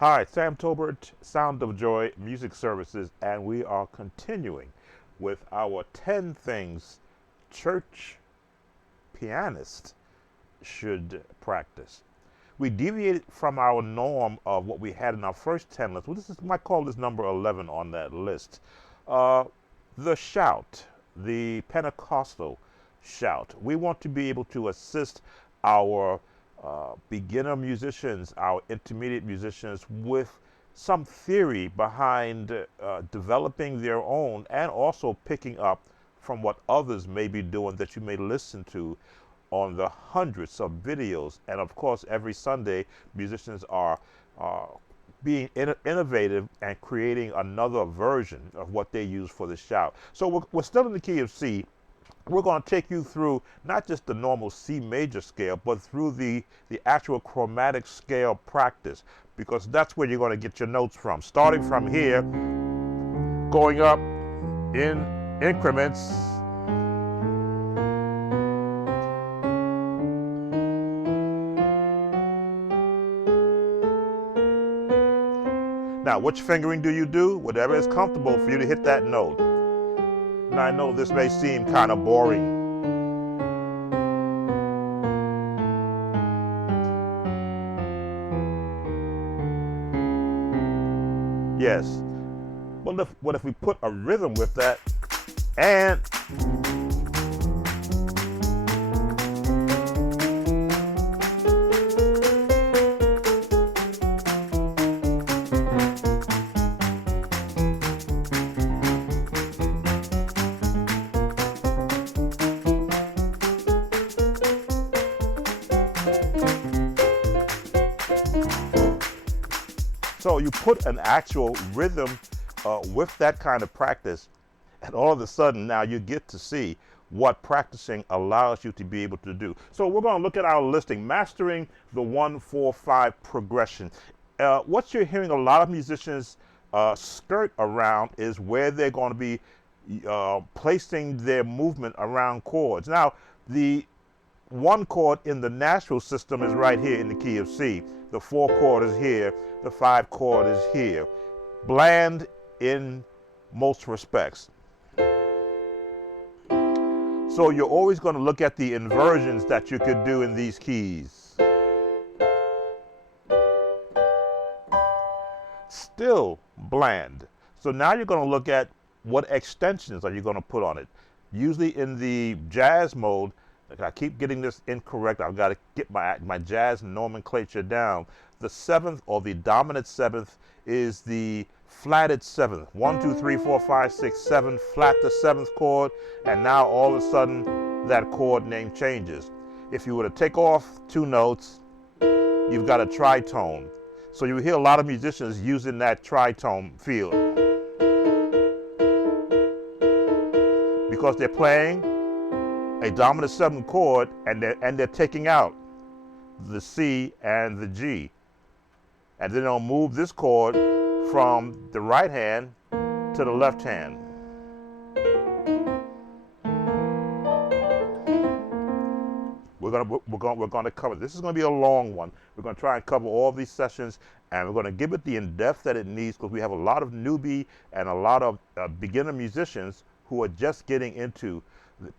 Hi, Sam Tolbert, Sound of Joy Music Services, and we are continuing with our 10 things church pianists should practice. We deviated from our norm of what we had in our first 10 lists. Well, I might call this number 11 on that list. Uh, the shout, the Pentecostal shout. We want to be able to assist our beginner musicians, our intermediate musicians, with some theory behind developing their own and also picking up from what others may be doing that you may listen to on the hundreds of videos. And of course, every Sunday, musicians are being innovative and creating another version of what they use for the shout. So we're still in the key of C. We're going to take you through not just the normal C major scale, but through the actual chromatic scale practice, because that's where you're going to get your notes from. Starting from here, going up in increments. Now, which fingering do you do? Whatever is comfortable for you to hit that note. Now, I know this may seem kind of boring. Yes. But what if we put a rhythm with that and so you put an actual rhythm with that kind of practice, and all of a sudden now you get to see what practicing allows you to be able to do. So we're going to look at our listing, mastering the 1-4-5 progression. What you're hearing a lot of musicians skirt around is where they're going to be placing their movement around chords. Now, the 1 chord in the Nashville system is right here in the key of C. The 4 chord is here. The 5 chord is here. Bland in most respects. So you're always going to look at the inversions that you could do in these keys. Still bland. So now you're going to look at what extensions are you going to put on it. Usually in the jazz mode, I keep getting this incorrect. I've got to get my jazz nomenclature down. The 7th, or the dominant 7th, is the flatted 7th. 1, 2, 3, 4, 5, 6, 7, flat the 7th chord, and now all of a sudden that chord name changes. If you were to take off 2 notes, you've got a tritone. So you hear a lot of musicians using that tritone feel, because they're playing a dominant 7th chord and they're taking out the C and the G, and then they'll move this chord from the right hand to the left hand. We're going to cover this. Is going to be a long one. We're going to try and cover all these sessions, and we're going to give it the in-depth that it needs, because we have a lot of newbie and a lot of beginner musicians who are just getting into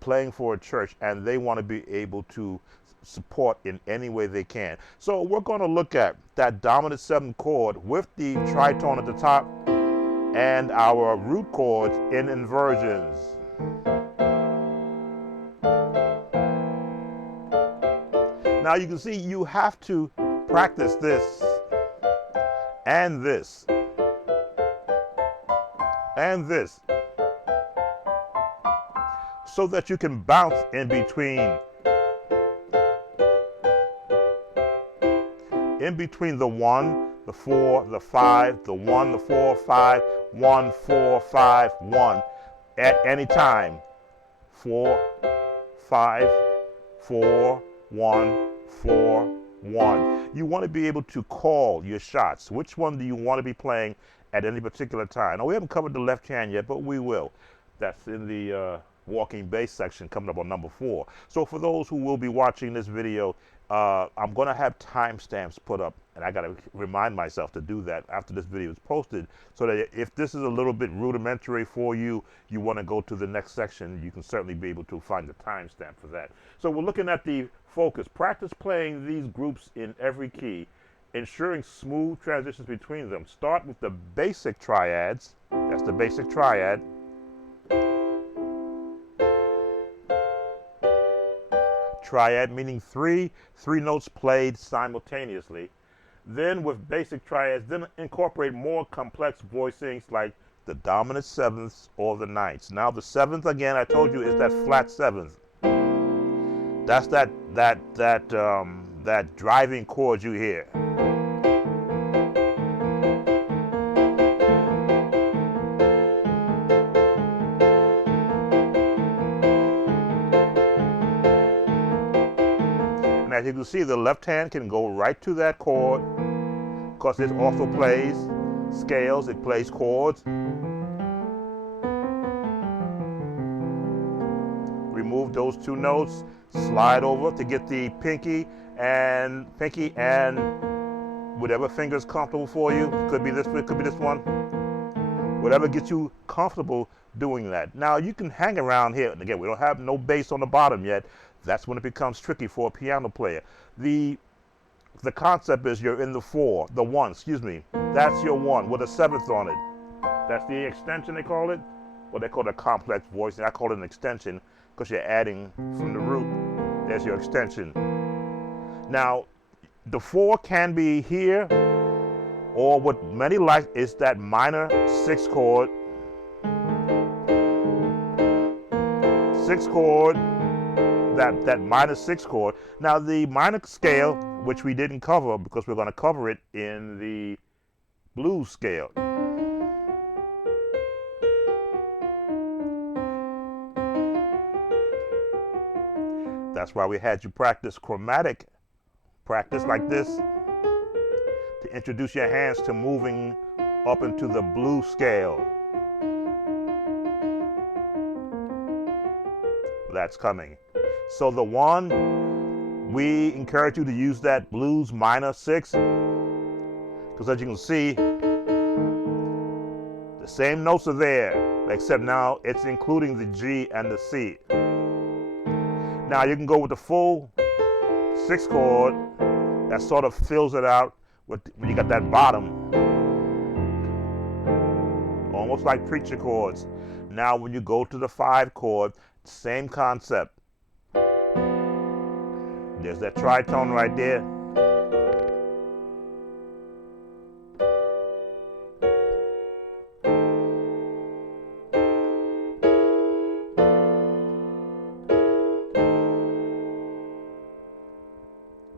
playing for a church, and they want to be able to support in any way they can. So we're going to look at that dominant 7th chord with the tritone at the top and our root chords in inversions. Now you can see you have to practice this and this and this, so that you can bounce in between the 1, the 4, the 5, the 1, the 4, 5, 1, 4, 5, 1 at any time. 4, 5, 4, 1, 4, 1. You want to be able to call your shots. Which one do you want to be playing at any particular time? Now, we haven't covered the left hand yet, but we will. That's in the walking bass section coming up on number 4. So for those who will be watching this video I'm going to have timestamps put up, and I got to remind myself to do that after this video is posted, so that if this is a little bit rudimentary for you, you want to go to the next section, you can certainly be able to find the timestamp for that. So we're looking at the focus. Practice playing these groups in every key, ensuring smooth transitions between them. Start with the basic triads. That's the basic triad. Triad meaning three notes played simultaneously. Then with basic triads, then incorporate more complex voicings like the dominant sevenths or the ninths. Now the seventh, again, I told you, is that flat seventh. That's that driving chord you hear. And as you can see, the left hand can go right to that chord, because it also plays scales, it plays chords. Remove those two notes, slide over to get the pinky and whatever finger is comfortable for you. Could be this one, could be this one. Whatever gets you comfortable doing that. Now you can hang around here, and again, we don't have no bass on the bottom yet. That's when it becomes tricky for a piano player. The concept is you're in the one, that's your one with a seventh on it. That's the extension, they call it. Well, they call it a complex voicing. I call it an extension because you're adding from the root. There's your extension. Now, the 4 can be here, or what many like is that minor 6 chord. 6 chord, that minor 6 chord. Now the minor scale, which we didn't cover because we're going to cover it in the blues scale. That's why we had you practice chromatic practice like this to introduce your hands to moving up into the blues scale. That's coming. So the 1, we encourage you to use that blues minor 6, because as you can see, the same notes are there, except now it's including the G and the C. Now you can go with the full 6 chord that sort of fills it out when you got that bottom, almost like preacher chords. Now when you go to the 5 chord, same concept. There's that tritone right there.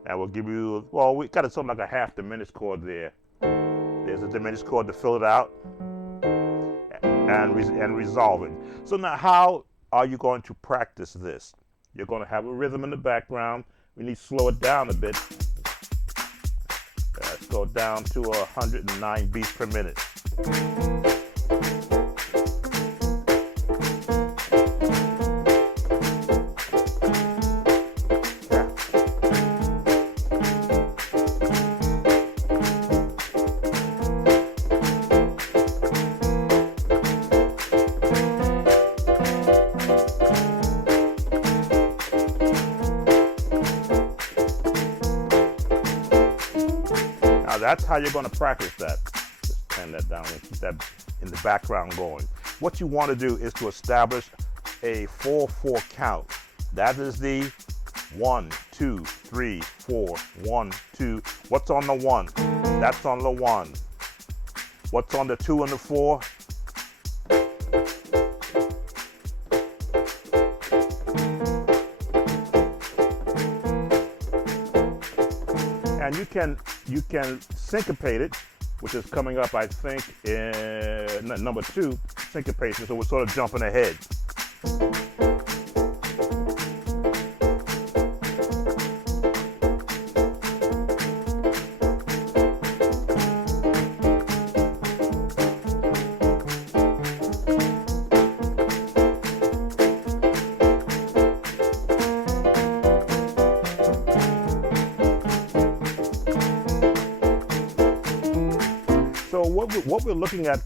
And we'll give you, well, we got something like a half diminished chord there. There's a diminished chord to fill it out and resolve it. So now how are you going to practice this? You're going to have a rhythm in the background. We need to slow it down a bit. Let's go down to 109 beats per minute. That's how you're going to practice that. Just turn that down and keep that in the background going. What you want to do is to establish a 4/4 count. That is the 1, 2, 3, 4, 1, 2. What's on the 1? That's on the 1. What's on the 2 and the 4? And you can syncopate it, which is coming up, I think, in number 2, syncopation. So we're sort of jumping ahead. what we're looking at,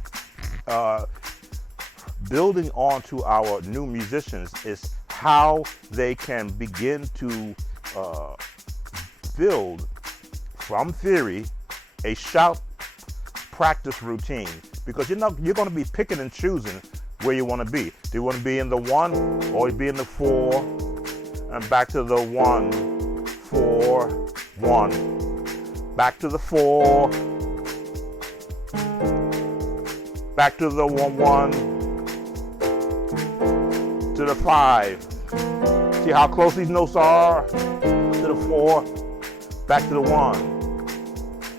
building on to our new musicians, is how they can begin to build from theory a shout practice routine, because you're going to be picking and choosing where you want to be. Do you want to be in the 1 or be in the 4 and back to the 1, 4, 1, back to the 4, back to the 1, 1, to the 5. See how close these notes are? To the 4, back to the 1.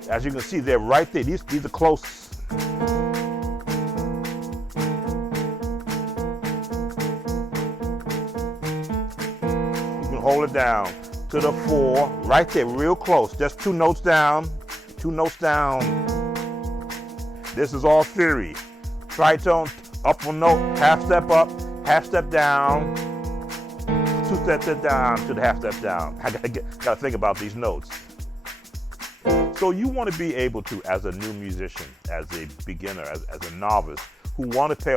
As you can see, they're right there. These are close. You can hold it down to the 4, right there, real close. Just 2 notes down, 2 notes down. This is all theory. Tritone, up 1 note, half step up, half step down, 2 steps down to the half step down. I gotta think about these notes. So you want to be able to, as a new musician, as a beginner, as a novice, who want to play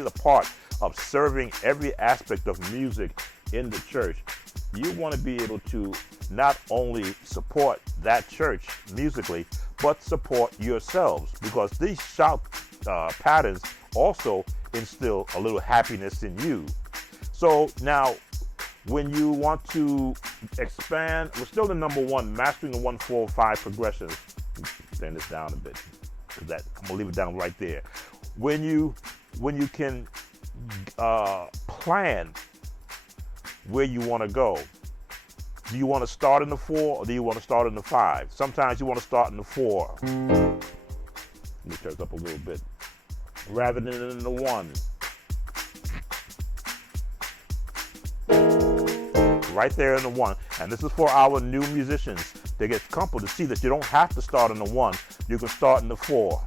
the part of serving every aspect of music in the church. You want to be able to not only support that church musically, but support yourselves, because these shout patterns also instill a little happiness in you. So now, when you want to expand, we're still in number 1, mastering the 1, 4, 5 progressions. Turn this down a bit, because I'm gonna leave it down right there. When you can plan where you want to go. Do you want to start in the 4 or do you want to start in the 5? Sometimes you want to start in the 4. Let me turn it up a little bit. Rather than in the 1. Right there in the 1. And this is for our new musicians. They get comfortable to see that you don't have to start in the 1. You can start in the 4.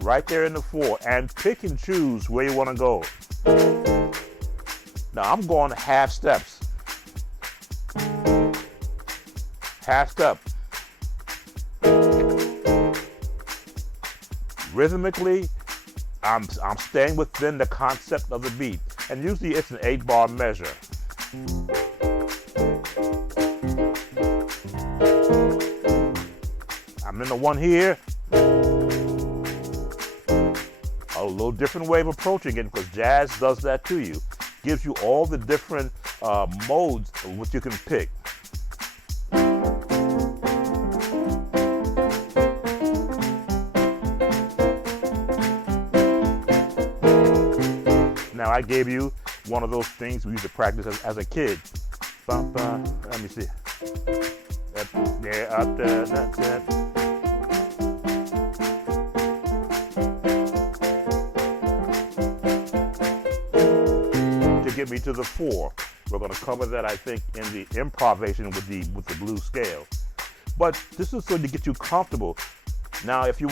Right there in the 4. And pick and choose where you want to go. Now I'm going half steps. Half step. Rhythmically, I'm staying within the concept of the beat. And usually it's an 8-bar measure. I'm in the 1 here. A little different way of approaching it, because jazz does that to you. Gives you all the different modes of which you can pick. Now I gave you one of those things we used to practice as a kid. Let me see. To get me to the 4. We're going to cover that, I think, in the improvisation with the blues scale. But this is so to get you comfortable. Now, if you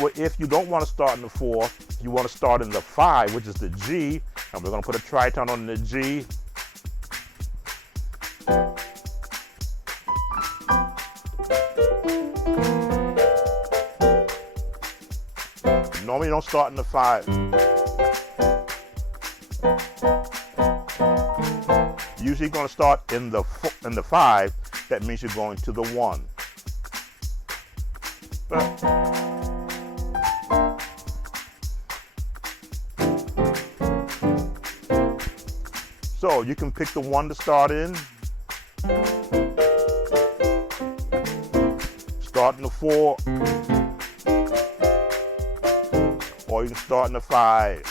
don't want to start in the 4, you want to start in the 5, which is the G, and we're going to put a tritone on the G. Normally, you don't start in the 5. Usually, you're going to start in the 5. That means you're going to the 1. So you can pick the 1 to start in. Start in the 4. Or you can start in the 5.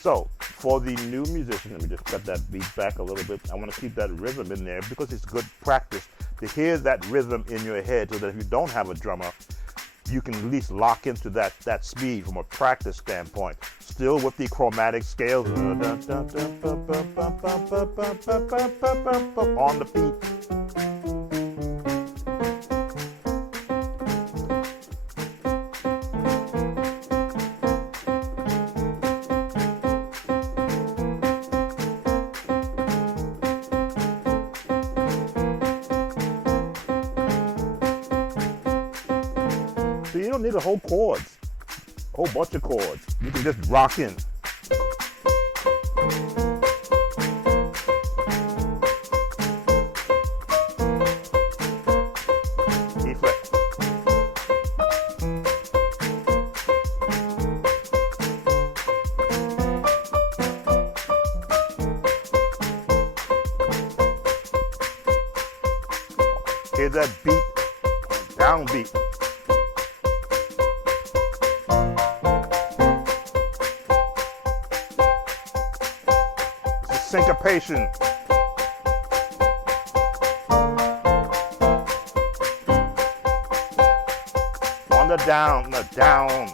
So, for the new musician, let me just cut that beat back a little bit. I want to keep that rhythm in there because it's good practice to hear that rhythm in your head, so that if you don't have a drummer, you can at least lock into that speed from a practice standpoint. Still with the chromatic scales on the beat. So you don't need a whole chords, a whole bunch of chords. You can just rock in. E flat. Hear that beat, downbeat. It's a syncopation. On the down, the down.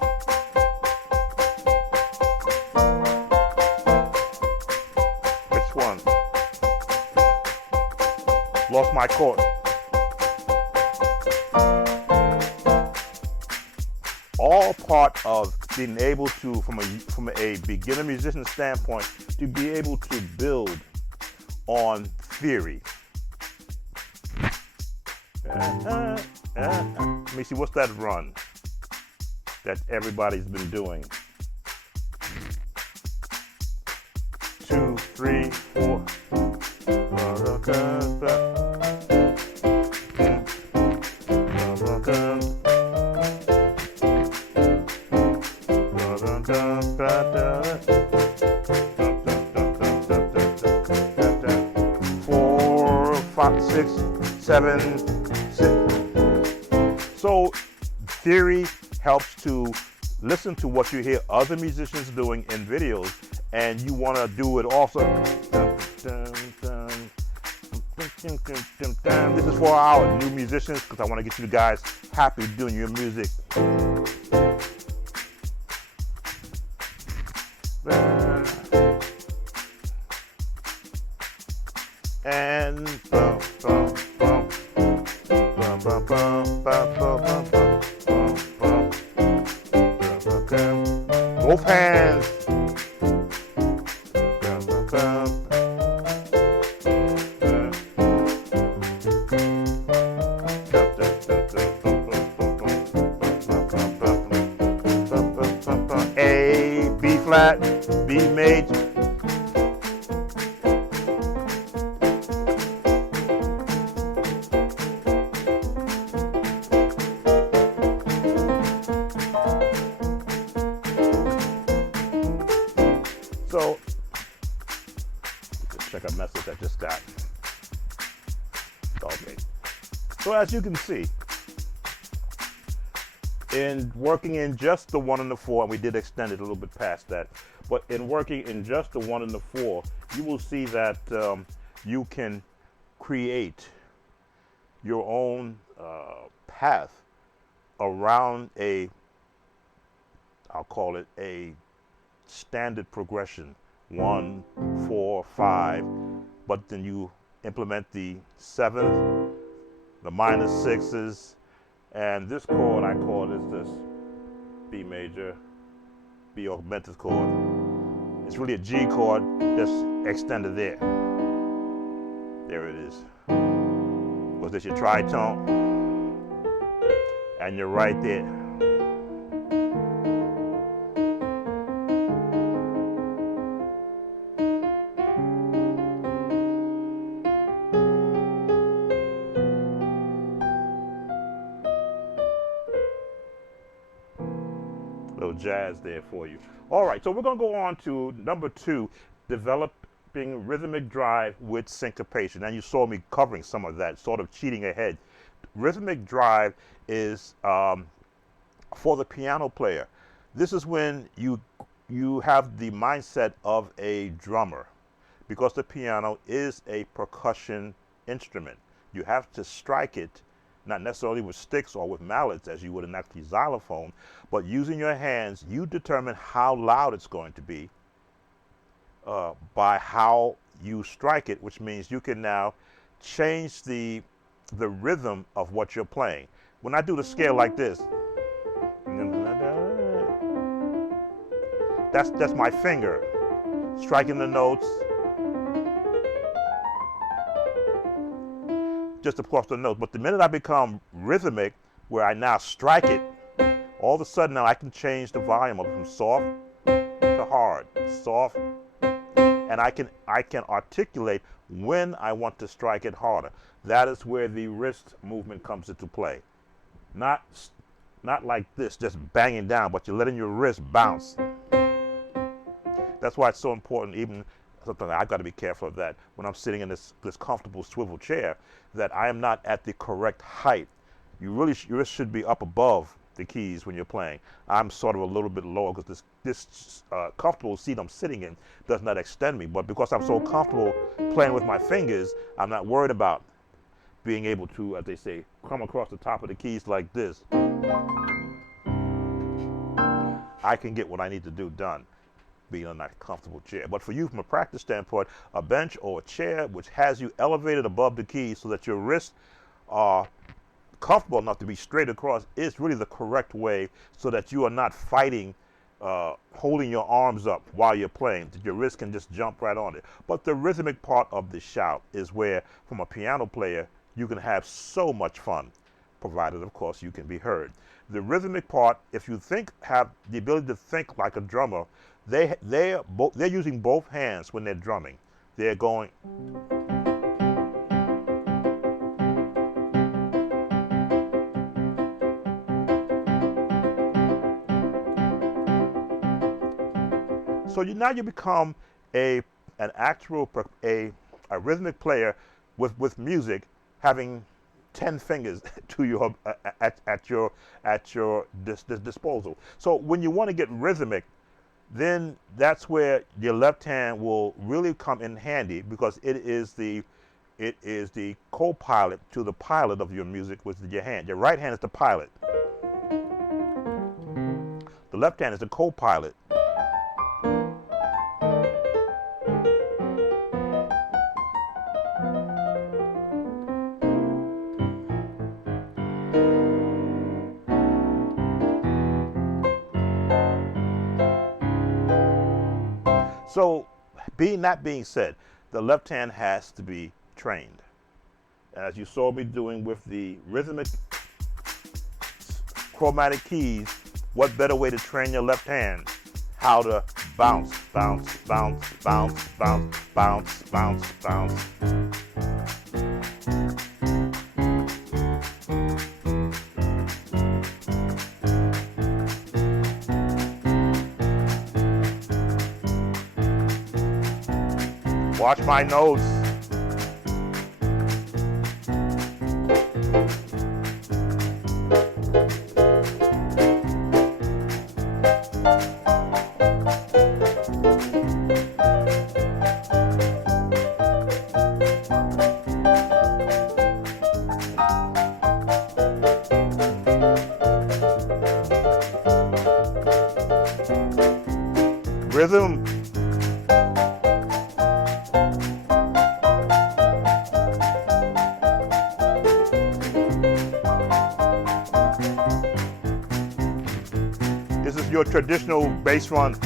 Which one? Lost my chord. All part of being able to, from a beginner musician standpoint, to be able to build on theory. Let me see, what's that run that everybody's been doing? 2, 3, 4. 4, 5, 6, 7, 6. So theory helps to listen to what you hear other musicians doing in videos, and you want to do it also. This is for our new musicians, because I want to get you guys happy doing your music. And both hands. A, B flat, B major. So, let's check a message I just got. Okay. So as you can see, in working in just the 1 and the 4, and we did extend it a little bit past that, but in working in just the 1 and the 4, you will see that you can create your own path around a, I'll call it a standard progression, 1, 4, 5, but then you implement the 7th, the minor 6s, and this chord I call this B major, B augmented chord. It's really a G chord, just extended there. There it is. Was this your tritone? And you're right there. Little jazz there for you. All right, so we're going to go on to number 2, developing rhythmic drive with syncopation. And you saw me covering some of that, sort of cheating ahead. Rhythmic drive is for the piano player. This is when you have the mindset of a drummer, because the piano is a percussion instrument. You have to strike it, not necessarily with sticks or with mallets as you would an actual xylophone, but using your hands, you determine how loud it's going to be by how you strike it, which means you can now change the rhythm of what you're playing. When I do the scale like this, that's my finger striking the notes just across the notes. But the minute I become rhythmic, where I now strike it, All of a sudden now I can change the volume up from soft to hard, soft, and I can articulate when I want to strike it harder. That is where the wrist movement comes into play. Not like this, just banging down, but you're letting your wrist bounce. That's why it's so important, even something I've got to be careful of that when I'm sitting in this comfortable swivel chair, that I am not at the correct height. Your wrist should be up above the keys when you're playing. I'm sort of a little bit lower because this comfortable seat I'm sitting in does not extend me. But because I'm so comfortable playing with my fingers, I'm not worried about being able to, as they say, come across the top of the keys like this. I can get what I need to do done being in that comfortable chair. But for you, from a practice standpoint, a bench or a chair which has you elevated above the keys so that your wrists are comfortable enough to be straight across is really the correct way, so that you are not fighting, holding your arms up while you're playing. Your wrist can just jump right on it. But the rhythmic part of the shout is where, from a piano player, you can have so much fun, provided, of course, you can be heard. The rhythmic part, if you have the ability to think like a drummer, they're using both hands when they're drumming. They're going. So now you become a rhythmic player with music, having 10 fingers to your at your disposal. So when you want to get rhythmic, then that's where your left hand will really come in handy, because it is the co-pilot to the pilot of your music, which is your hand. Your right hand is the pilot. The left hand is the co-pilot. So, that being said, the left hand has to be trained. As you saw me doing with the rhythmic chromatic keys, what better way to train your left hand? How to bounce, bounce, bounce, bounce, bounce, bounce, bounce, bounce. Watch my notes. Rhythm. This is your traditional bass run.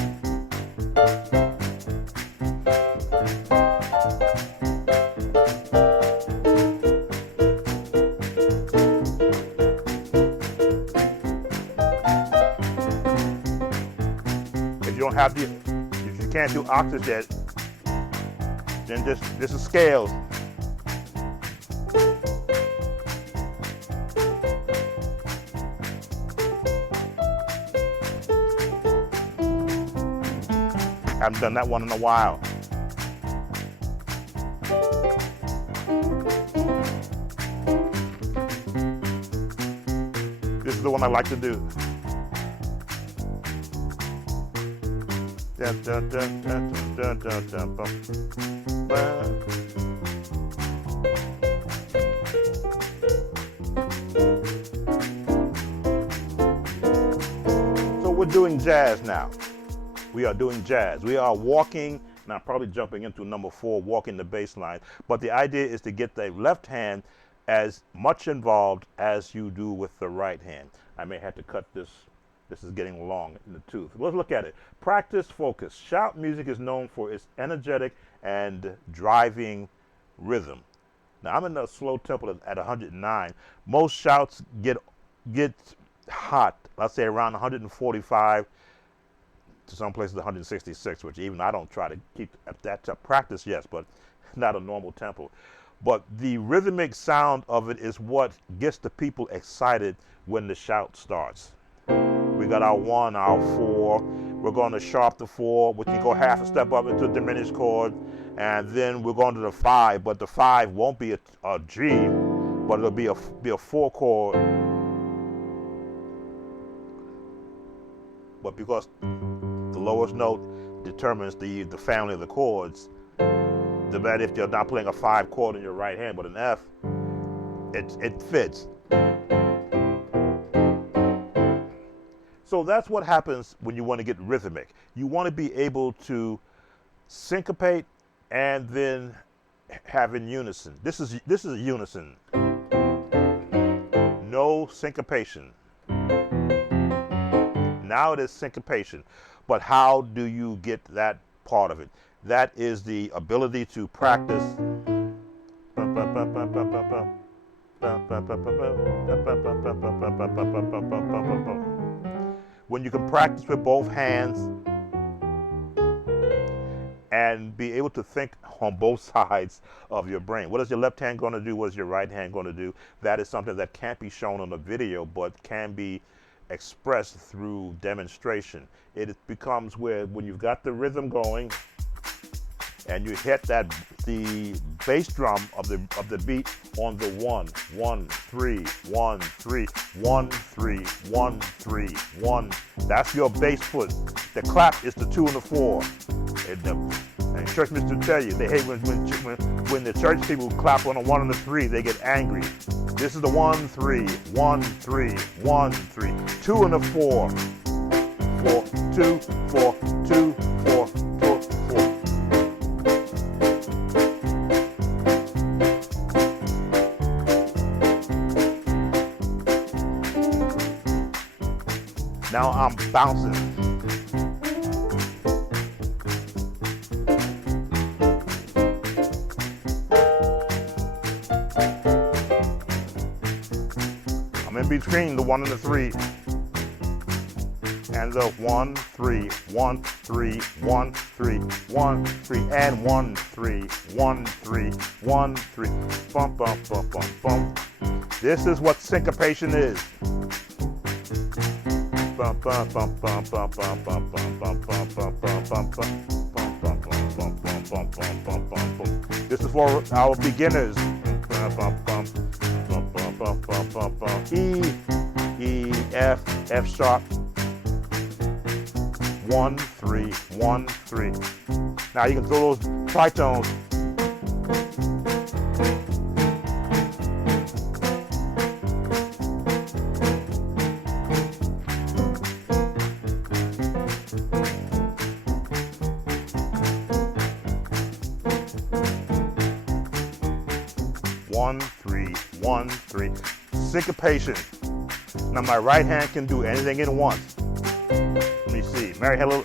If you can't do octaves yet, then this is scales. Haven't done that one in a while. This is the one I like to do. Dun, dun, dun, dun, dun, dun, dun, dun. So we're doing jazz now. We are doing jazz. We are walking, now probably jumping into number 4, walking the bass line. But the idea is to get the left hand as much involved as you do with the right hand. I may have to cut this. This is getting long in the tooth. Let's look at it. Practice, focus. Shout music is known for its energetic and driving rhythm. Now I'm in a slow tempo at 109. Most shouts get hot let's say around 145 to some places 166, which even I don't try to keep at that practice, yes, but not a normal tempo. But the rhythmic sound of it is what gets the people excited when the shout starts. We got our 1, our 4. We're going to sharp the 4. We can go half a step up into a diminished chord, and then we're going to the 5. But the 5 won't be a G, but it'll be a 4 chord. But because the lowest note determines the family of the chords, the matter if you're not playing a 5 chord in your right hand, but an F, it fits. So that's what happens when you want to get rhythmic. You want to be able to syncopate and then have in unison. This is a unison. No syncopation. Now it is syncopation. But how do you get that part of it? That is the ability to practice. When you can practice with both hands and be able to think on both sides of your brain. What is your left hand going to do? What is your right hand going to do? That is something that can't be shown on a video, but can be expressed through demonstration. It becomes where when you've got the rhythm going and you hit the bass drum of the beat on the 1, 1, 3, 1, 3, 1, 3, 1, 3, 1. That's your bass foot. The clap is the 2 and the 4. And church ministers tell you they hate when the church people clap on a 1 and a 3. They get angry. This is the 1, 3, 1, 3, 1, 3, 2 and a 4, 4, 2, 4, 2, 4, 4, 4. Now I'm bouncing. I'm in between the 1 and the 3. And the 1, 3, 1, 3, 1, 3, 1, 3, and 1, 3, 1, 3, 1, 3. Bump, bump, bump, bump, bump. This is what syncopation is. Bump, bump, bump, bump, bump, bump, bump, bump, bump, bump, bump, bump, bump, bump, bump, bump, bump, bump, bump. This is for our beginners. Bump, bump, bump, bump, bump, bump, bump, bump, bump. E, F, F sharp. 1, 3, 1, 3. Now you can throw those tritones. One, three, 1, 3. Syncopation. Now my right hand can do anything it wants. Let me see. Mary had a little.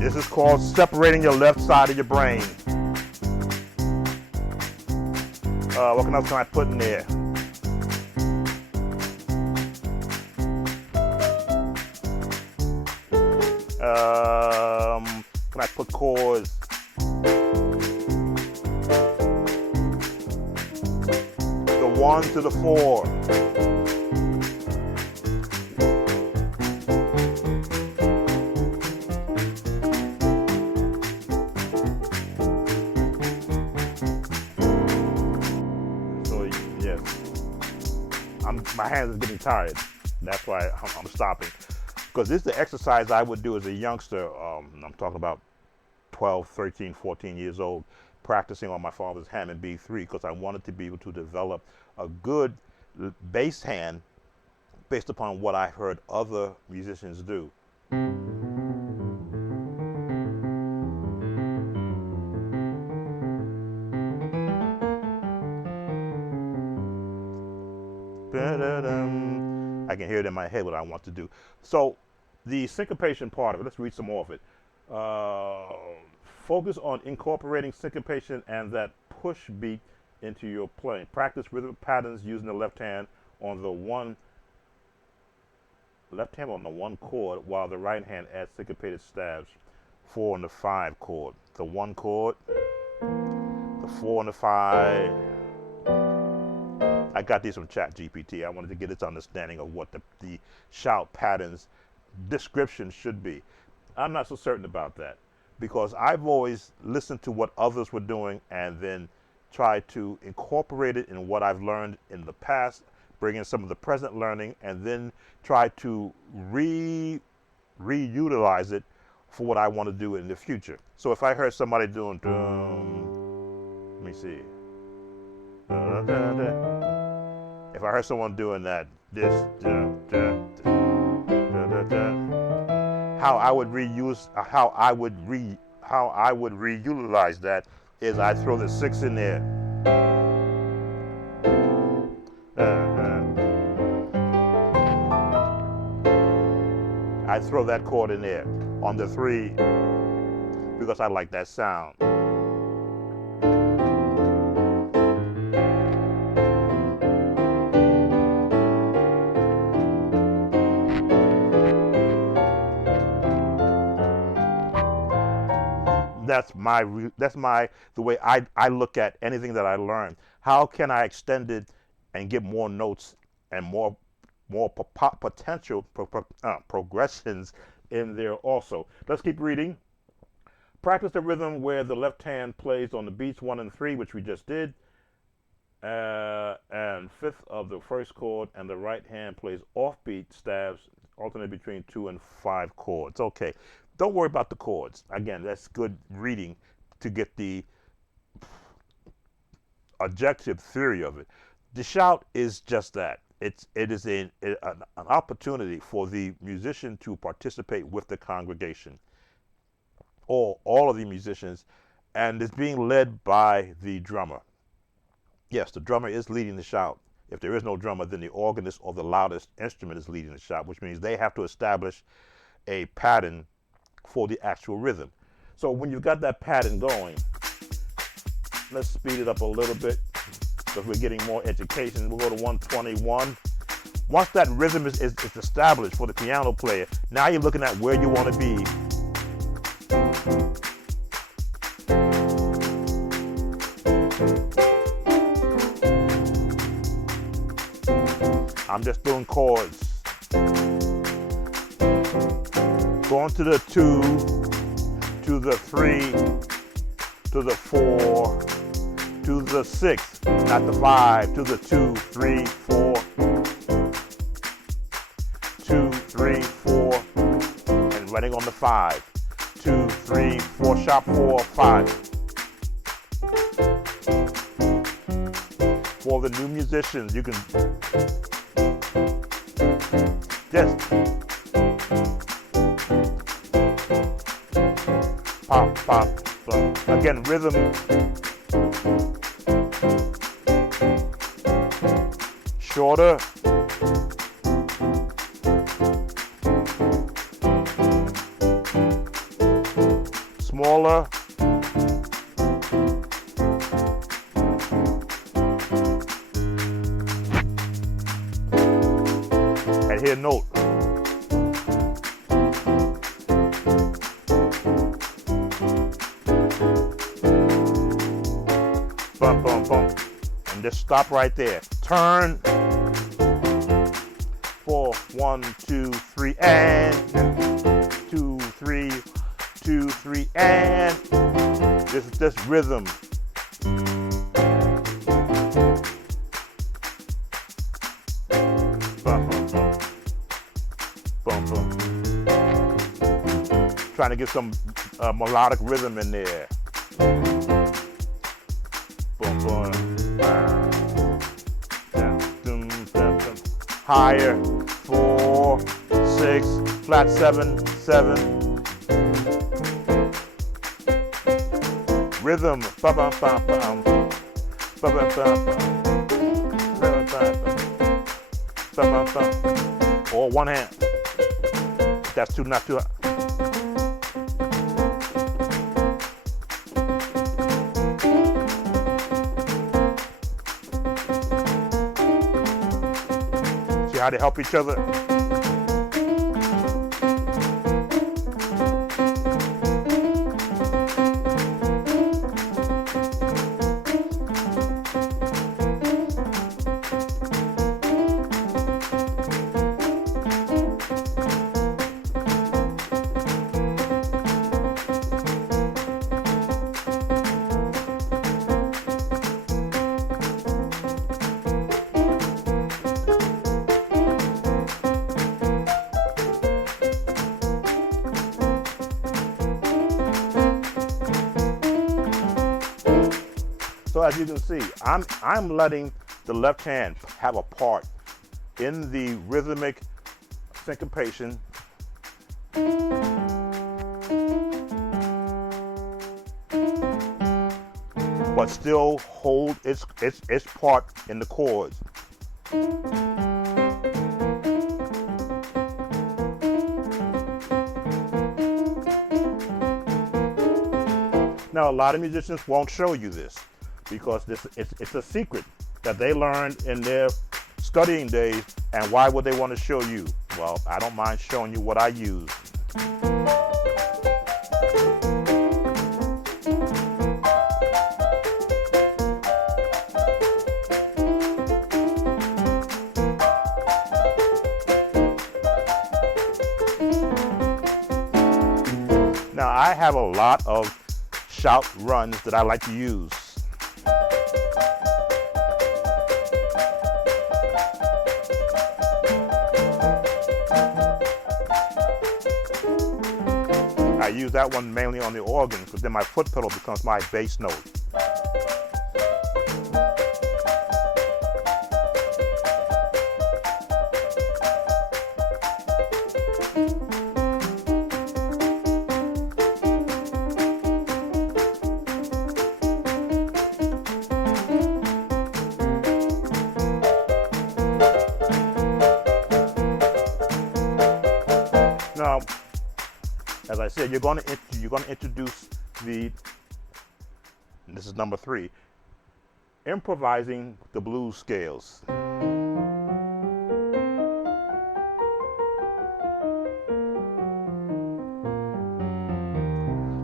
This is called separating your left side of your brain. What else can I put in there? Can I put chords? The 1 to the 4. My hands are getting tired. That's why I'm stopping. Because this is the exercise I would do as a youngster. I'm talking about 12, 13, 14 years old, practicing on my father's Hammond B3 because I wanted to be able to develop a good bass hand based upon what I've heard other musicians do. I can hear it in my head what I want to do. So the syncopation part of it, let's read some more of it. Focus on incorporating syncopation and that push beat into your playing. Practice rhythmic patterns using the left hand on the one chord, while the right hand adds syncopated stabs. 4 and the 5 chord. The 1 chord, the 4 and the 5. I got these from ChatGPT. I wanted to get its understanding of what the shout patterns description should be. I'm not so certain about that, because I've always listened to what others were doing and then tried to incorporate it in what I've learned in the past, bring in some of the present learning, and then try to reutilize it for what I want to do in the future. So if I heard somebody doing, let me see. If I heard someone doing that, how I would reutilize that is I'd throw the 6 in there. I'd throw that chord in there on the 3 because I like that sound. That's the way I look at anything that I learn. How can I extend it and get more notes and more potential progressions in there also? Let's keep reading. Practice the rhythm where the left hand plays on the beats 1 and 3, which we just did, and 5th of the 1st chord, and the right hand plays offbeat stabs alternate between 2 and 5 chords. Okay. Don't worry about the chords. Again, that's good reading to get the objective theory of it. The shout is just that. It is an opportunity for the musician to participate with the congregation, or all of the musicians, and it's being led by the drummer. Yes, the drummer is leading the shout. If there is no drummer, then the organist or the loudest instrument is leading the shout, which means they have to establish a pattern for the actual rhythm. So when you've got that pattern going, let's speed it up a little bit because we're getting more education. We'll go to 121. Once that rhythm is established for the piano player, now you're looking at where you want to be. I'm just doing chords. Going to the 2, to the 3, to the 4, to the 6, not the 5, to the 2, 3, 4, 2, 3, 4, and running on the 5, 2, 3, 4, sharp 4, 5. For the new musicians, you can just pop, pop, pop. Again, rhythm. Shorter. Smaller. And here, note. Bump, bump, bump. And just stop right there. Turn. 4, 1, 2, 3, and 2, 3, 2, 3, and this is just rhythm. Bump, bump, bump. Bump, bump. Trying to get some melodic rhythm in there. Boom, boom. Higher, 6, flat 7, 7. Rhythm, ba-bum-bum-bum, ba-bum-bum-bum, ba-bum-bum-bum, ba-bum-bum. Or one hand. That's too, not too. See how they help each other? So as you can see, I'm letting the left hand have a part in the rhythmic syncopation. But still hold its part in the chords. Now, a lot of musicians won't show you this because it's a secret that they learned in their studying days, and why would they want to show you? Well, I don't mind showing you what I use. Now, I have a lot of shout runs that I like to use. I use that one mainly on the organ because then my foot pedal becomes my bass note. Now, as I said, you're going to introduce the, and this is number 3, improvising the blues scales.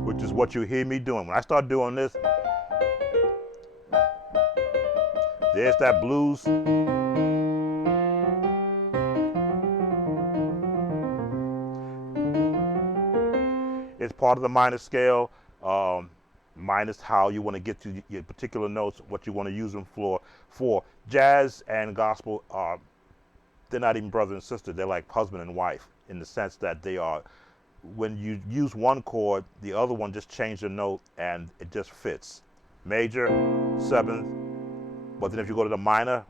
Which is what you hear me doing. When I start doing this, there's that blues. It's part of the minor scale, minus how you want to get to your particular notes, what you want to use them for. Jazz and gospel, they're not even brother and sister. They're like husband and wife in the sense that they are, when you use one chord, the other one just change the note and it just fits. Major, 7th, but then if you go to the minor,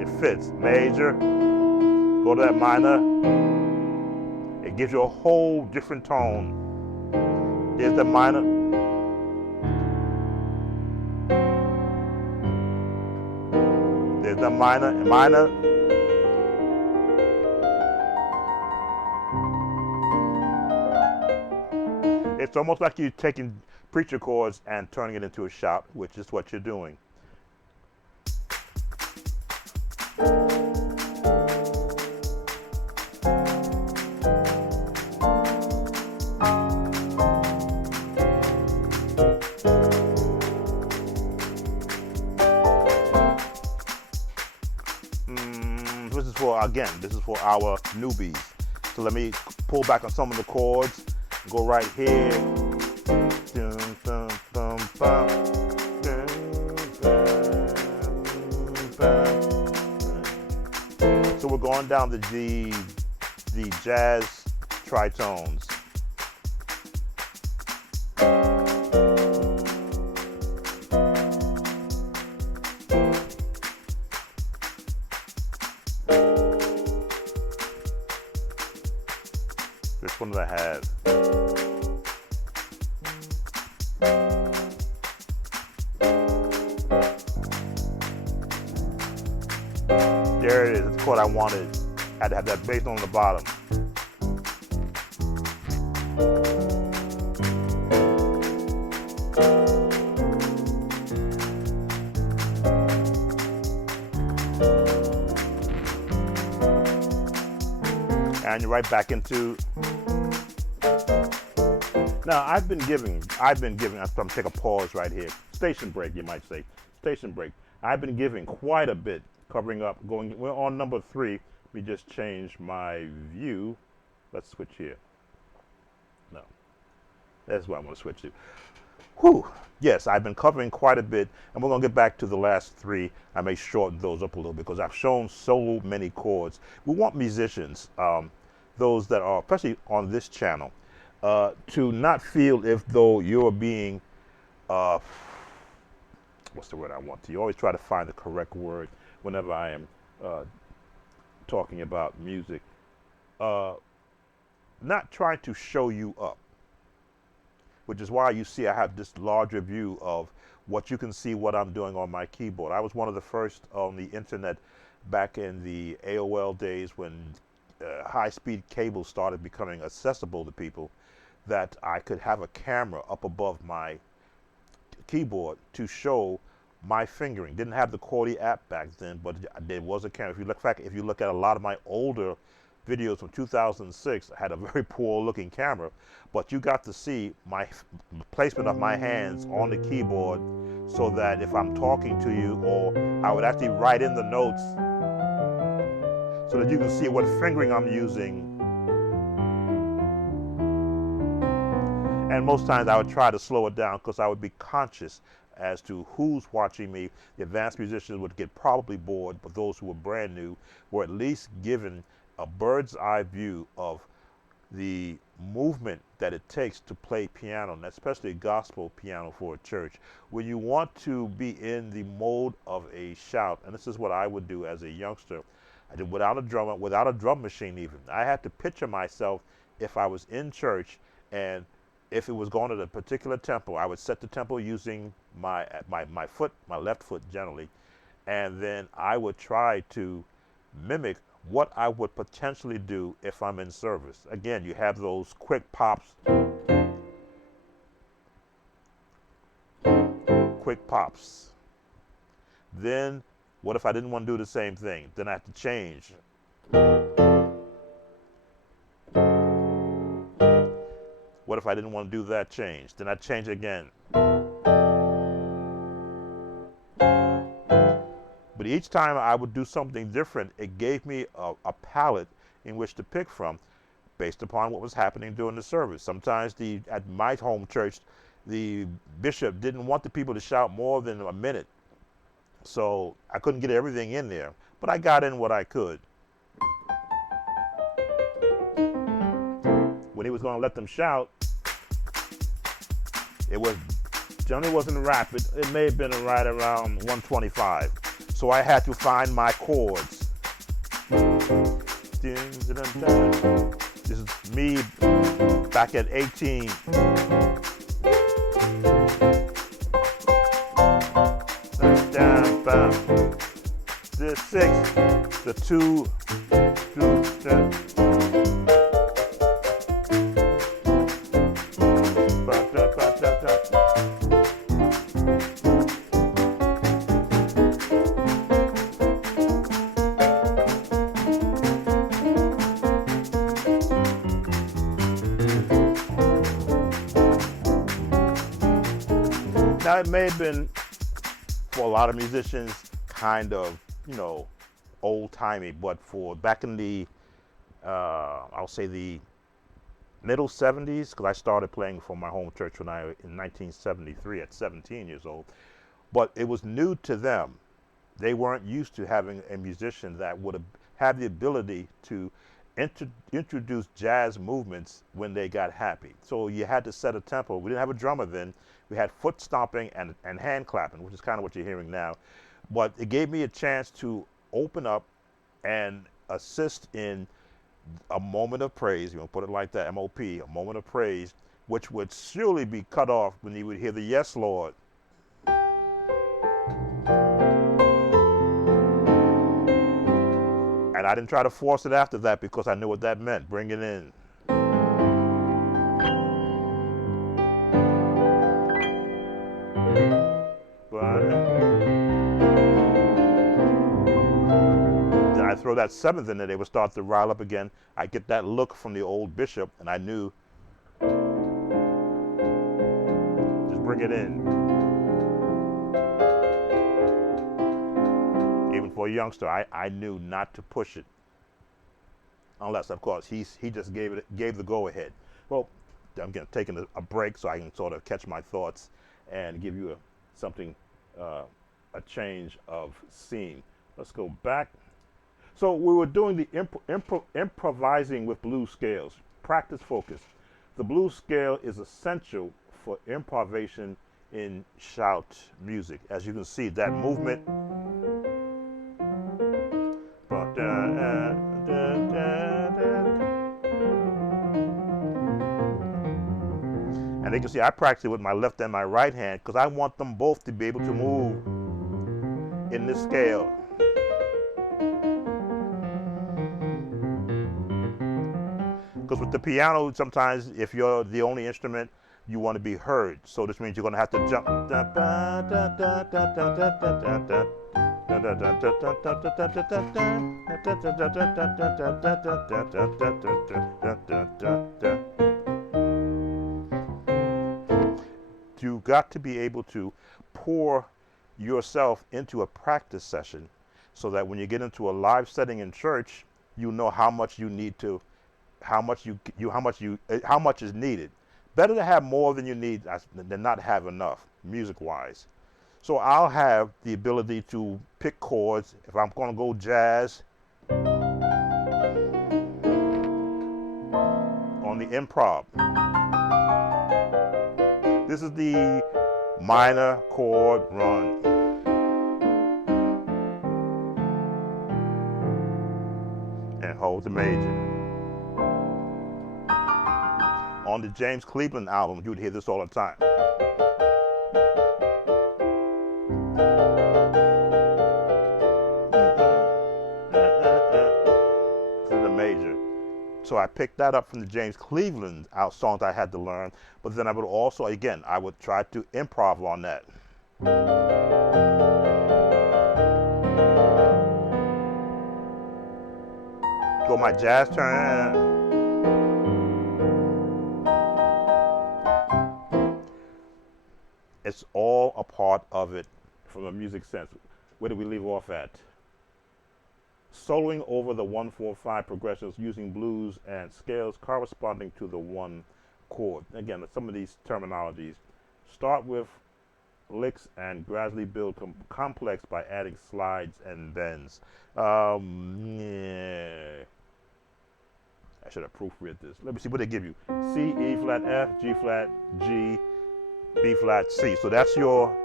it fits. Major, go to that minor, it gives you a whole different tone. There's the minor. There's the minor, minor. It's almost like you're taking preacher chords and turning it into a shout, which is what you're doing. Again, this is for our newbies. So let me pull back on some of the chords. Go right here. So we're going down the jazz tritones. one that I have. There it is. It's the chord I wanted. I had to have that bass on the bottom. And you're right back into. Now I'm giving, I'm gonna take a pause right here. Station break, you might say. Station break. I've been giving quite a bit, covering up, we're on number 3. We just changed my view. Let's switch here. No, that's what I want to switch to. Whew. Yes, I've been covering quite a bit, and we're going to get back to the last 3. I may shorten those up a little bit because I've shown so many chords. We want musicians, those that are, especially on this channel, to not feel as though you're being, what's the word I want to? You always try to find the correct word whenever I am talking about music. Not trying to show you up, which is why you see I have this larger view of what you can see what I'm doing on my keyboard. I was one of the first on the internet back in the AOL days when high-speed cable started becoming accessible to people, that I could have a camera up above my keyboard to show my fingering. Didn't have the Chordy app back then, but there was a camera. If you look at a lot of my older videos from 2006, I had a very poor looking camera, but you got to see my placement of my hands on the keyboard, so that if I'm talking to you, or I would actually write in the notes so that you can see what fingering I'm using. And most times I would try to slow it down because I would be conscious as to who's watching me. The advanced musicians would get probably bored, but those who were brand new were at least given a bird's eye view of the movement that it takes to play piano, and especially gospel piano for a church. When you want to be in the mode of a shout, and this is what I would do as a youngster, I did without a drummer, without a drum machine even. I had to picture myself if I was in church, and if it was going at a particular tempo, I would set the tempo using my foot, my left foot generally, and then I would try to mimic what I would potentially do if I'm in service. Again, you have those quick pops. Quick pops. Then, what if I didn't want to do the same thing? Then I have to change. What if I didn't want to do that change? Then I change again. But each time I would do something different, it gave me a palette in which to pick from based upon what was happening during the service. Sometimes at my home church, the bishop didn't want the people to shout more than a minute. So I couldn't get everything in there, but I got in what I could. When he was going to let them shout, it generally wasn't rapid. It may have been right around 125. So I had to find my chords. This is me back at 18. The 6, the 2, Now, it may have been, for a lot of musicians, kind of, old-timey, but for back in the, I'll say the middle 70s, because I started playing for my home church in 1973 at 17 years old, but it was new to them. They weren't used to having a musician that would have the ability to introduce jazz movements when they got happy. So you had to set a tempo. We didn't have a drummer then. We had foot stomping and hand clapping, which is kind of what you're hearing now. But it gave me a chance to open up and assist in a moment of praise, you want to put it like that, MOP, a moment of praise, which would surely be cut off when you would hear the yes, Lord. And I didn't try to force it after that because I knew what that meant. Bring it in. Then I throw that seventh in there, they would start to rile up again. I get that look from the old bishop, and I knew, just bring it in. Even for a youngster, I knew not to push it, unless, of course, he just gave the go-ahead. Well, I'm taking a break so I can sort of catch my thoughts and give you something, a change of scene. Let's go back. So we were doing the improvising with blues scales, practice focus. The blues scale is essential for improvisation in shout music. As you can see, that movement. And you can see I practice it with my left and my right hand because I want them both to be able to move in this scale. Because with the piano, sometimes if you're the only instrument, you want to be heard. So this means you're going to have to jump. You got to be able to pour yourself into a practice session so that when you get into a live setting in church, you know how much you need to, how much is needed. Better to have more than you need than not have enough, music-wise. So I'll have the ability to pick chords. If I'm going to go jazz, on the improv, this is the minor chord run. And hold the major. On the James Cleveland album, you would hear this all the time. This is the major. So I picked that up from the James Cleveland songs I had to learn, but then I would also, again, I would try to improv on that. Go my jazz turn. It's all a part of it from a music sense. Where did we leave off at? Soloing over the 1-4-5 progressions using blues and scales corresponding to the one chord. Again, some of these terminologies. Start with licks and gradually build complex by adding slides and bends. Yeah. I should have proofread this. Let me see what they give you. C, E flat, F, G flat, G, B flat, C. So that's your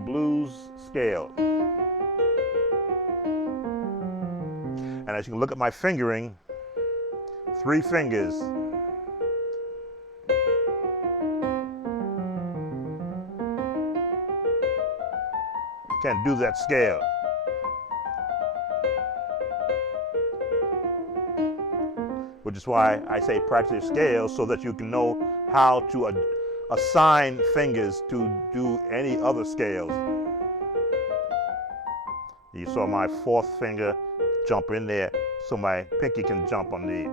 blues scale. And as you can look at my fingering, 3 fingers. Can do that scale. Which is why I say practice scales, so that you can know how to assign fingers to do any other scales. You saw my 4th finger jump in there, so my pinky can jump on the.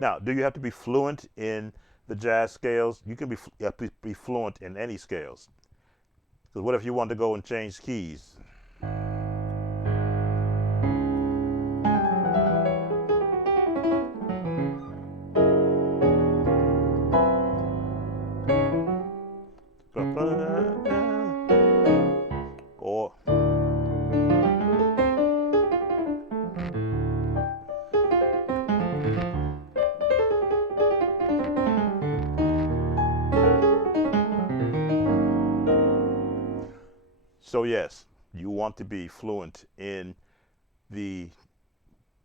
Now, do you have to be fluent in the jazz scales? You can be fluent in any scales. Because what if you want to go and change keys? So yes, you want to be fluent in the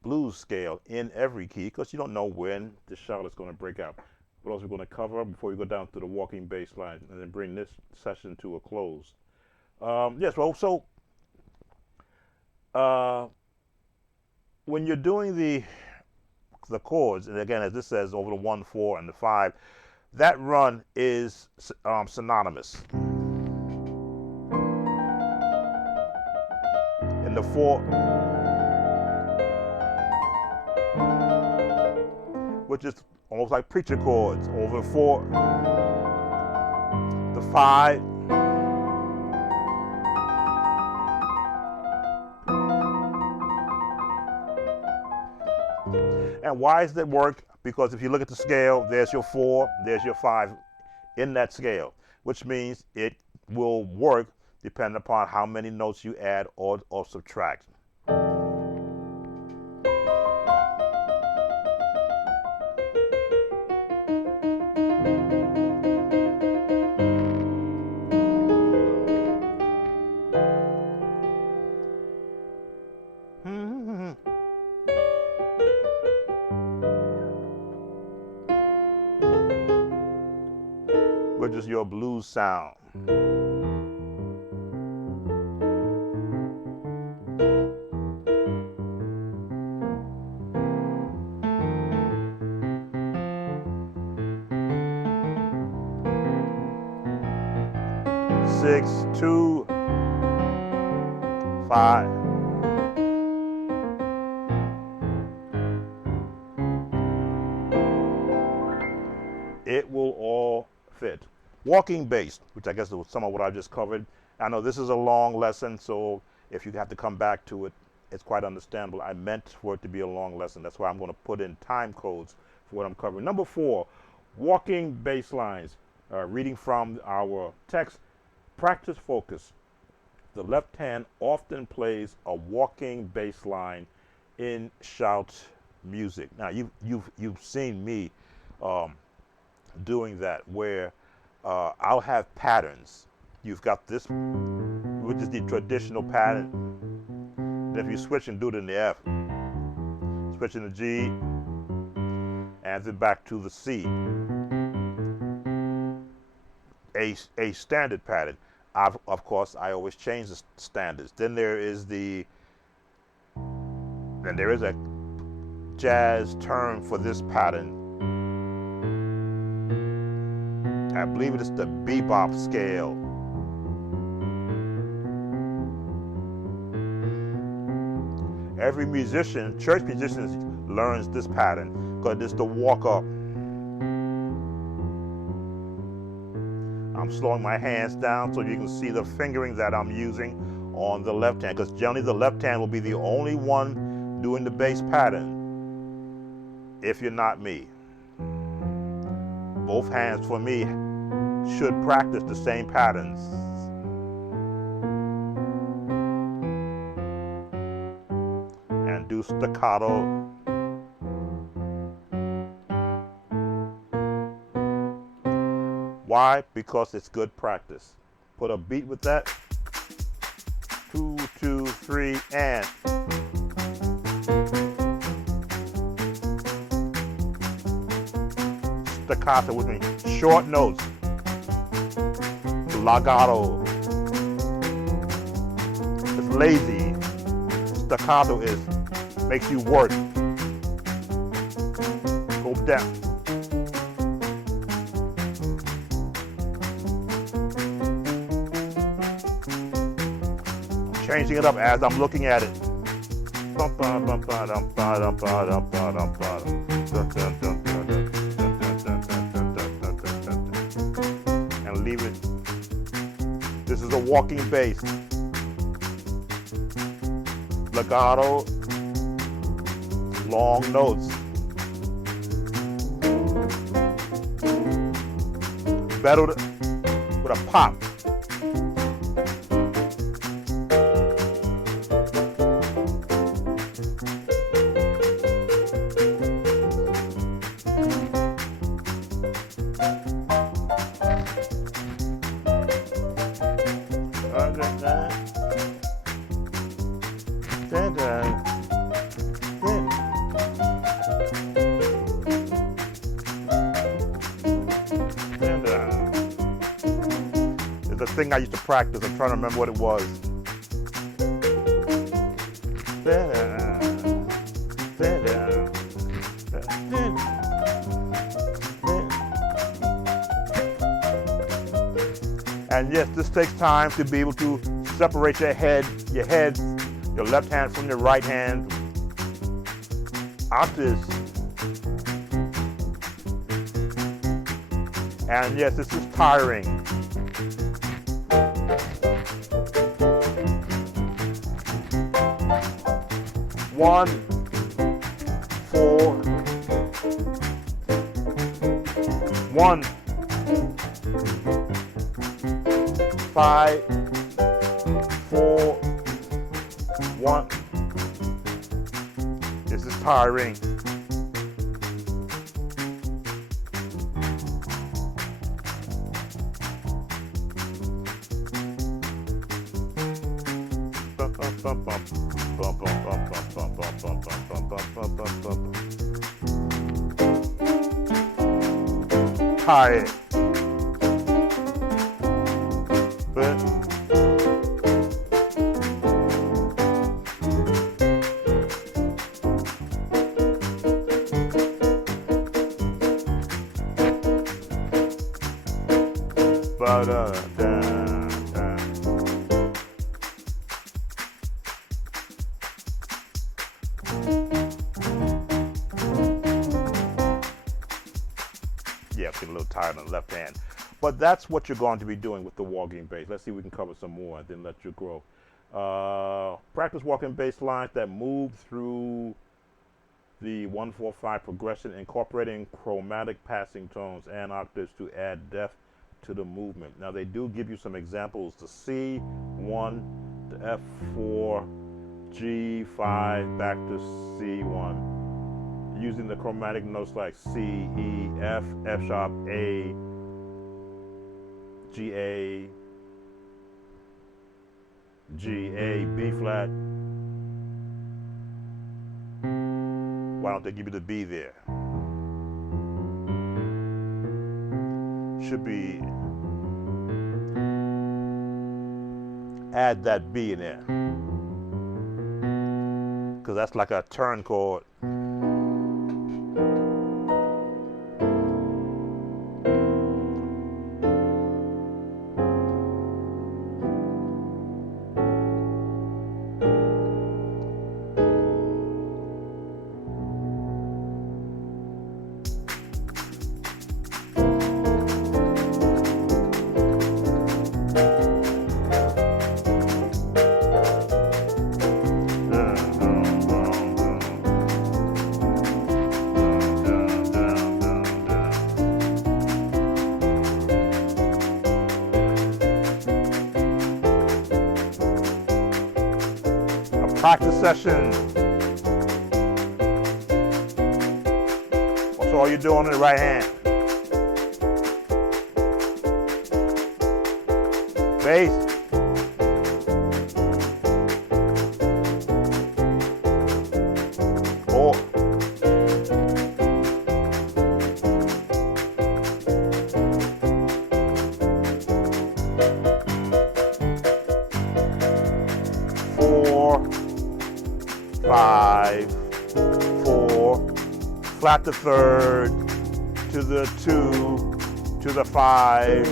blues scale in every key because you don't know when the Charlotte's going to break out. What else we're going to cover before we go down to the walking bass line and then bring this session to a close? Yes, well, so when you're doing the chords, and again, as this says, over the 1, 4, and the 5, that run is synonymous. In the 4, which is almost like preacher chords, over the 4, the 5, and why does that work? Because if you look at the scale, there's your 4, there's your 5 in that scale, which means it will work depending upon how many notes you add or subtract. Which is your blues sound. Six, 2, 5. It will all fit. Walking bass, which I guess was some of what I just covered. I know this is a long lesson, so if you have to come back to it, it's quite understandable. I meant for it to be a long lesson. That's why I'm going to put in time codes for what I'm covering. Number 4, walking bass lines. Reading from our text, practice focus. The left hand often plays a walking bass line in shout music. Now you've seen me doing that where I'll have patterns. You've got this, which is the traditional pattern. And if you switch and do it in the F, switch in the G, and then back to the C. A standard pattern. Of course, I always change the standards. Then there is a jazz term for this pattern. I believe it is the bebop scale. Every musician, church musicians, learns this pattern because it's the walk up. I'm slowing my hands down so you can see the fingering that I'm using on the left hand, because generally the left hand will be the only one doing the bass pattern if you're not me. Both hands for me should practice the same patterns. And do staccato. Why? Because it's good practice. Put a beat with that. 2, 2, 3, and. Staccato with me. Short notes. Legato. It's lazy. Staccato makes you work. Go down. Changing it up as I'm looking at it. And leave it. This is a walking bass. Legato, long notes. Better with a pop. the thing I used to practice. I'm trying to remember what it was. And yes, this takes time to be able to separate your head, your left hand from your right hand. Octaves. And yes, this is tiring. One, 4, 1, 5, 4, 1. This is tiring. Tired. Yeah, I'm getting a little tired on the left hand. But that's what you're going to be doing with the walking bass. Let's see if we can cover some more and then let you grow. Practice walking bass lines that move through the 1-4-5 progression, incorporating chromatic passing tones and octaves to add depth to the movement. Now they do give you some examples: the C1, the F4, G5, back to C1, using the chromatic notes like C, E, F, F sharp, A, G, A, G, A, B flat. Why don't they give you the B there? Should be, add that B in there, because that's like a turn chord. Practice session. So all you're doing in the right hand. Bass. Four. Four. 5, 4, flat the third, to the 2, to the 5,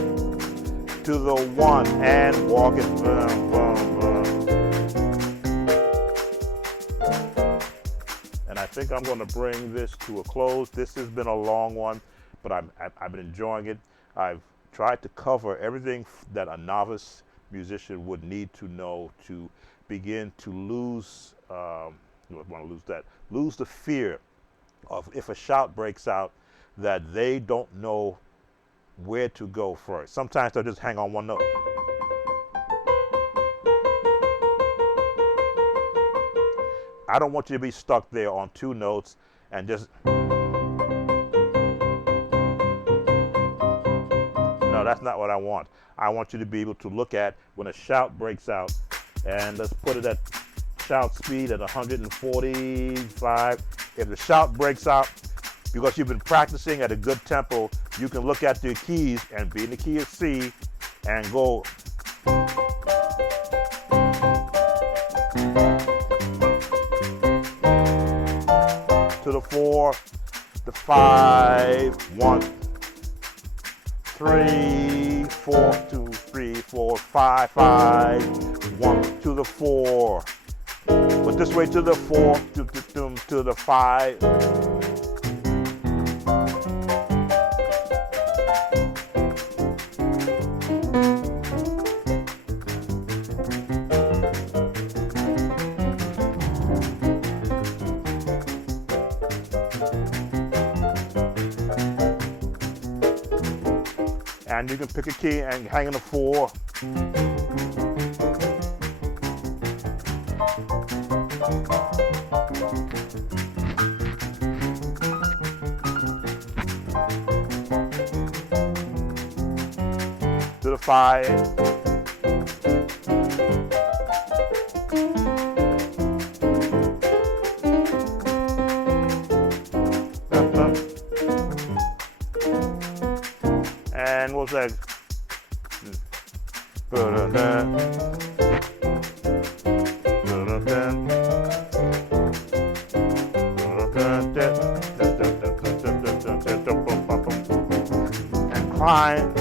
to the 1, and walk it. And I think I'm going to bring this to a close. This has been a long one, but I've been enjoying it. I've tried to cover everything that a novice musician would need to know to begin to lose. You don't want to lose the fear of, if a shout breaks out, that they don't know where to go first. Sometimes they'll just hang on one note. I don't want you to be stuck there on 2 notes and just, no, that's not what I want. I want you to be able to look at when a shout breaks out, and let's put it at shout speed at 145. If the shout breaks out, because you've been practicing at a good tempo, you can look at the keys and be in the key of C and go To the 4, the 5, 1, 3, 4, 2, 3, 4, 5, 5, 1 to the 4. But this way to the 4, to the 5. And you can pick a key and hang in a 4. To the 5. And what's that? And climb.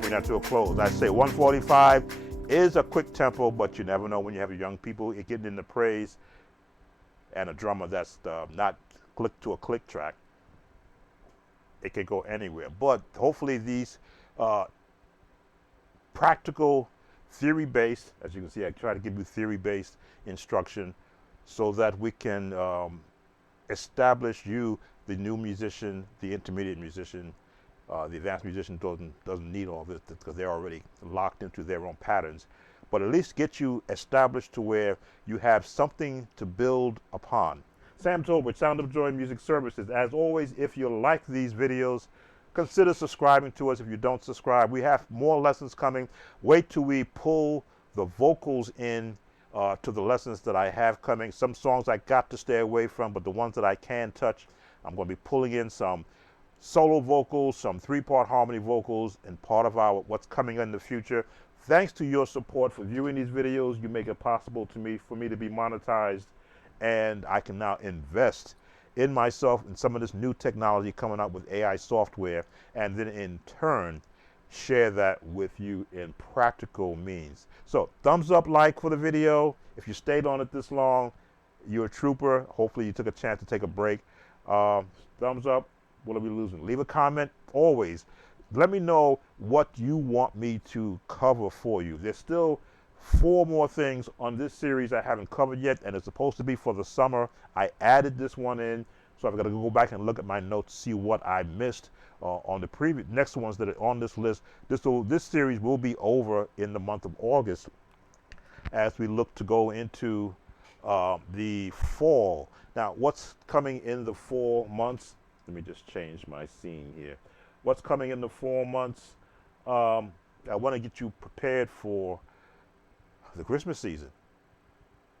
Bring that to a close. I say 145 is a quick tempo, but you never know when you have young people getting into praise and a drummer that's not click to a click track. It can go anywhere. But hopefully these practical, theory-based, as you can see, I try to give you theory-based instruction so that we can establish you, the new musician, the intermediate musician. The advanced musician doesn't need all this because they're already locked into their own patterns, but at least get you established to where you have something to build upon. Sam Tolbert, Sound of Joy Music Services. As always, if you like these videos, consider subscribing to us. If you don't subscribe, we have more lessons coming. Wait till we pull the vocals in to the lessons that I have coming. Some songs I got to stay away from, but the ones that I can touch, I'm going to be pulling in some solo vocals, some 3-part harmony vocals, and part of our what's coming in the future. Thanks to your support for viewing these videos, you make it possible for me to be monetized, and I can now invest in myself and some of this new technology coming up with AI software, and then in turn share that with you in practical means. So thumbs up, like for the video. If you stayed on it this long, you're a trooper. Hopefully you took a chance to take a break. Thumbs up. What are we losing? Leave a comment. Always let me know what you want me to cover for you. There's still 4 more things on this series I haven't covered yet, and it's supposed to be for the summer. I added this one in, so I've got to go back and look at my notes, see what I missed on the previous next ones that are on this list. This series will be over in the month of August as we look to go into the fall. Now, what's coming in the 4 months? Let me just change my scene here. What's coming in the 4 months? I want to get you prepared for the Christmas season.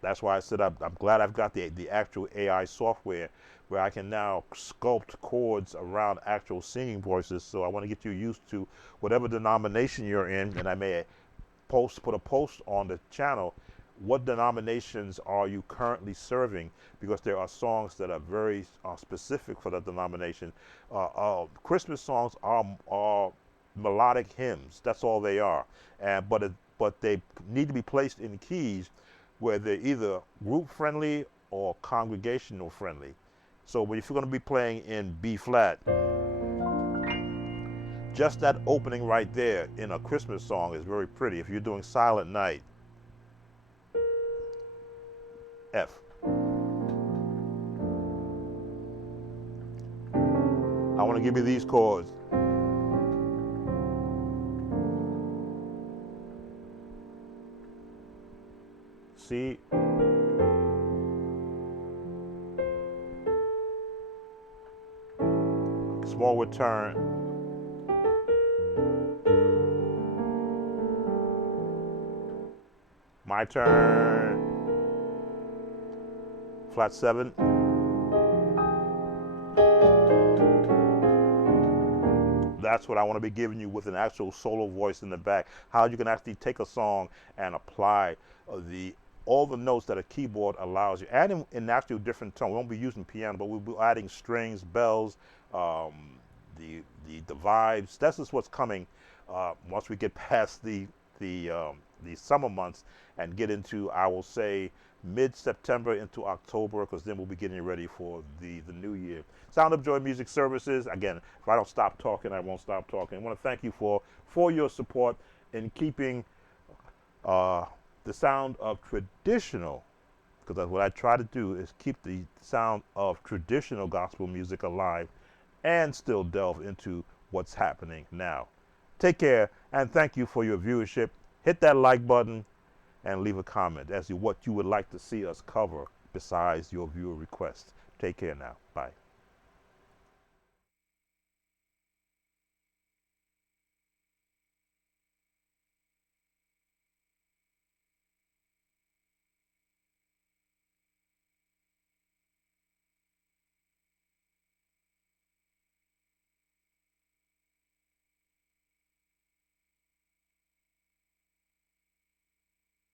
That's why I said I'm glad I've got the actual AI software where I can now sculpt chords around actual singing voices. So I want to get you used to whatever denomination you're in, and I may put a post on the channel. What denominations are you currently serving? Because there are songs that are very specific for that denomination. Christmas songs are melodic hymns. That's all they are. But they need to be placed in keys where they're either group friendly or congregational friendly. So if you're going to be playing in B flat, just that opening right there in a Christmas song is very pretty. If you're doing Silent Night, F. I want to give you these chords. C. Small return. My turn. flat 7. That's what I want to be giving you with an actual solo voice in the back. How you can actually take a song and apply all the notes that a keyboard allows you. And in actual different tone. We won't be using piano, but we'll be adding strings, bells, the vibes. This is what's coming once we get past the summer months and get into, I will say, mid-September into October, because then we'll be getting ready for the new year. Sound of Joy Music Services. Again, if I don't stop talking, I won't stop talking. I want to thank you for your support in keeping the sound of traditional, because what I try to do is keep the sound of traditional gospel music alive and still delve into what's happening now. Take care, and thank you for your viewership. Hit that like button and leave a comment as to what you would like to see us cover besides your viewer requests. Take care now. Bye.